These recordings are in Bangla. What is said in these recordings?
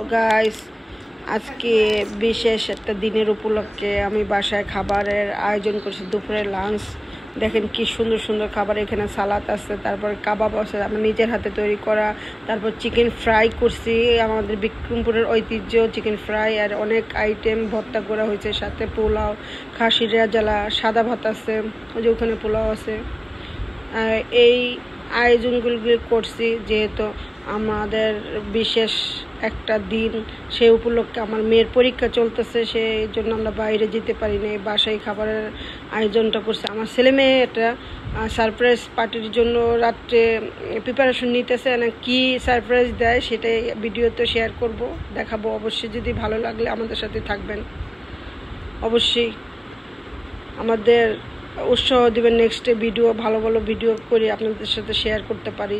ও গাইস, আজকে বিশেষ একটা দিনের উপলক্ষে আমি বাসায় খাবারের আয়োজন করছি। দুপুরে লাঞ্চ দেখেন কি সুন্দর সুন্দর খাবার। এখানে সালাদ আছে, তারপর কাবাব আছে আমার নিজের হাতে তৈরি করা, তারপর চিকেন ফ্রাই করছি, আমাদের বিক্রমপুরের ঐতিহ্য চিকেন ফ্রাই, আর অনেক আইটেম ভর্তা করা হয়েছে, সাথে পোলাও, খাসির রেজালা, সাদা ভাত আছে, ওই যে ওখানে পোলাও আছে। এই আয়োজনগুলো করছি যেহেতু আমাদের বিশেষ একটা দিন, সেই উপলক্ষে আমার মেয়ের পরীক্ষা চলতেছে, সেই জন্য আমরা বাইরে যেতে পারি না, বাসায় খাবারের আয়োজনটা করছে। আমার ছেলে মেয়ে একটা সারপ্রাইজ পার্টির জন্য রাত্রে প্রিপারেশন নিতেছে, না কি সারপ্রাইজ দেয় সেটাই ভিডিওতে শেয়ার করব, দেখাবো অবশ্যই। যদি ভালো লাগলে আমাদের সাথে থাকবেন, অবশ্যই আমাদের উৎসাহ দেবেন। নেক্সটে ভিডিও ভালো ভালো ভিডিও করি আপনাদের সাথে শেয়ার করতে পারি।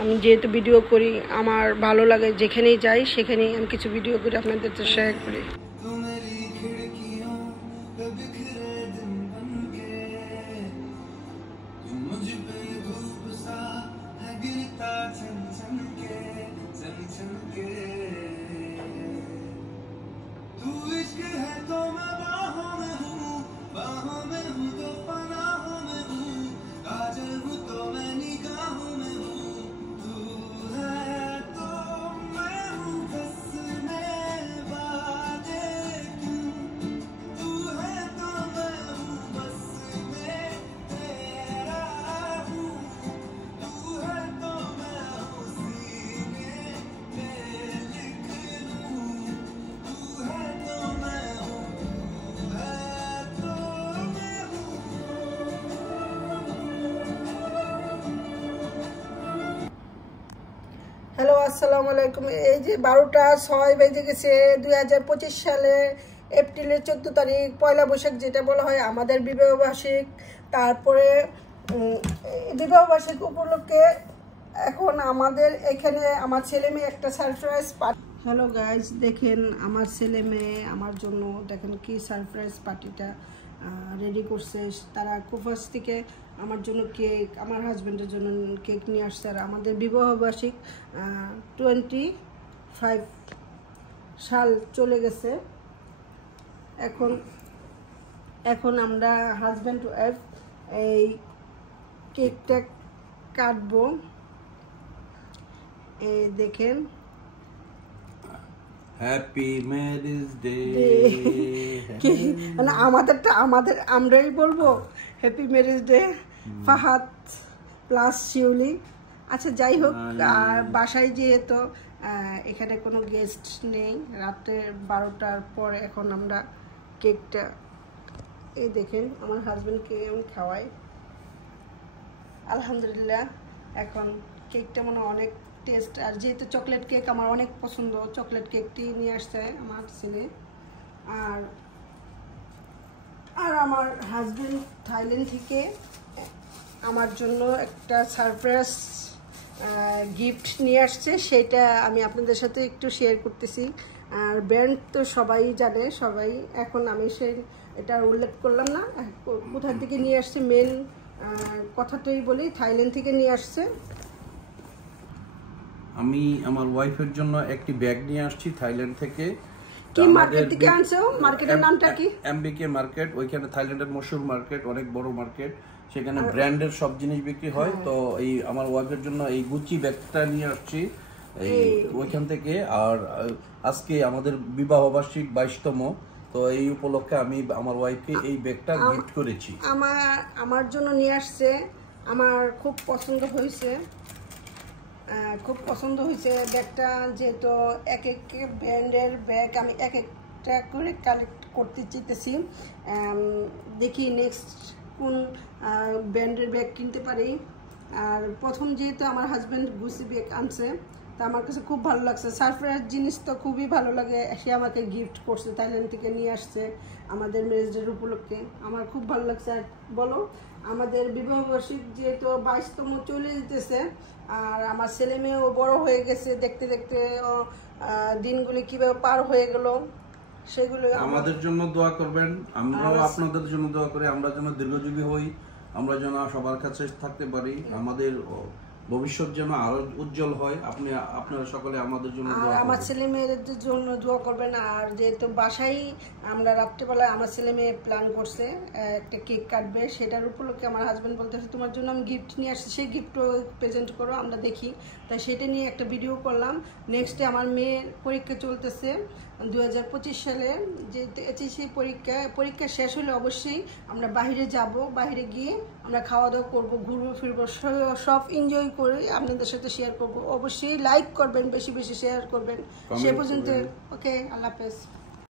আমি যেহেতু ভিডিও করি, আমার ভালো লাগে, যেখানেই যাই সেখানেই আমি কিছু ভিডিও করি আপনাদের সাথে শেয়ার করি। হ্যালো, আসসালামু আলাইকুম। এই যে 12টা 6 বেজে গেছে, 2025 সালে এপ্রিলের 14 তারিখ, পয়লা বৈশাখ যেটা বলা হয় আমাদের বিবাহবার্ষিক। তারপরে বিবাহবার্ষিক উপলক্ষে এখন আমাদের এখানে আমার ছেলে মেয়ে একটা সারপ্রাইজ পার্টি। হ্যালো গাইজ, দেখেন আমার ছেলে মেয়ে আমার জন্য দেখেন কি সারপ্রাইজ পার্টিটা রেডি করছে। তারা কোফাস থেকে আমার জন্য কেক, আমার হাজব্যান্ডের জন্য কেক নিয়ে আসছে। আর আমাদের বিবাহবার্ষিক 25 সাল চলে গেছে। এখন আমরা হাজব্যান্ড ওয়াইফ এই কেকটা কাটবো। এই দেখেন, হ্যাপি ম্যারেজ ডে। মানে আমরাই বলবো happy marriage day Fahad plus Shiuli. আচ্ছা, যাই হোক, বাসায় যেহেতু এখানে কোনো গেস্ট নেই, রাত্রে 12টার পরে এখন আমরা কেকটা, এই দেখেন আমার হাজব্যান্ডকে আমি খাওয়াই, আলহামদুলিল্লাহ। এখন কেকটা মনে অনেক টেস্ট, আর যেহেতু চকলেট কেক আমার অনেক পছন্দ, চকলেট কেকটি নিয়ে আসছে আমার ছেলে। আর আমার হাজব্যান্ড থাইল্যান্ড থেকে আমার জন্য একটা সারপ্রাইজ গিফট নিয়ে আসছে, সেটা আমি আপনাদের সাথে একটু শেয়ার করতেছি। আর ব্র্যান্ড তো সবাই জানে, সবাই, এখন আমি এটা উল্লেখ করলাম না কোথা থেকে নিয়ে আসছে। মেন কথাটাই বলি, থাইল্যান্ড থেকে নিয়ে আসছে। আমি আমার ওয়াইফের জন্য একটি ব্যাগ নিয়ে আসছি থাইল্যান্ড থেকে। কি মার্কেট থেকে আনছো? মার্কেটের নামটা কি? এমবিকে মার্কেট। ওইখানে থাইল্যান্ডের মশহুর মার্কেট, অনেক বড় মার্কেট, সেখানে ব্র্যান্ডের সব জিনিস বিক্রি হয়। তো এই আমার ওয়াইফের জন্য এই গুচি ব্যাগটা নিয়ে আসছি এই ওইখান থেকে। আর আজকে আমাদের বিবাহ বার্ষিক 22তম, তো এই উপলক্ষে আমি আমার ওয়াইফকে এই ব্যাগটা গিফট করেছি। আমার জন্য নিয়ে আসছে, আমার খুব পছন্দ হয়েছে, ব্যাগটা। যেহেতু এক এক ব্র্যান্ডের ব্যাগ আমি এক একটা করে কালেক্ট করতে চাইতেছি, দেখি নেক্সট কোন ব্র্যান্ডের ব্যাগ কিনতে পারি। আর প্রথম যেহেতু আমার হাজব্যান্ড গুচি ব্যাগ আনছে, তা আমার কাছে খুব ভালো লাগছে। সারপ্রাইজ জিনিস তো খুবই ভালো লাগে, সে আমাকে গিফট করছে, থাইল্যান্ড থেকে নিয়ে আসছে আমাদের ম্যারেজ ডের উপলক্ষে, আমার খুব ভালো লাগছে। আর বলো, আমাদের বিবাহবার্ষিক যেহেতু 22তম চলে যেতেছে, আর আমার ছেলে মেয়েও বড় হয়ে গেছে, দেখতে দেখতে দিনগুলি কিভাবে পার হয়ে গেল সেগুলো আমাদের জন্য দোয়া করবেন। আমরাও আপনাদের জন্য দোয়া করি, আমরা যেন দীর্ঘজীবী হই, আমরা যেন সবার কাছে থাকতে পারি। আমাদের ভবিষ্যৎ যেন আরো উজ্জ্বল হয়। আপনারা সকলে আমাদের জন্য আর দোয়া আমার করবেন। ছেলে মেয়েদের জন্য দোয়া করবেন। আর যেহেতু বাসায় আমরা রাত্রেবেলায় আমার ছেলে মেয়ে প্ল্যান করছে একটা কেক কাটবে, সেটার উপলক্ষে আমার হাজব্যান্ড বলতেছে তোমার জন্য আমি গিফট নিয়ে আসছি, সেই গিফটও প্রেজেন্ট করো, আমরা দেখি। তাই সেটা নিয়ে একটা ভিডিও করলাম। নেক্সটে আমার মেয়ের পরীক্ষা চলতেছে 2025 সালে, যে এইচএসসি পরীক্ষা শেষ হলে অবশ্যই আমরা বাইরে যাব, বাইরে গিয়ে আমরা খাওয়া দাওয়া করবো, ঘুরবো ফিরবো, সব এনজয় করে আপনাদের সাথে শেয়ার করব। অবশ্যই লাইক করবেন, বেশি বেশি শেয়ার করবেন। সে পর্যন্ত ওকে, আল্লাহ হাফেজ।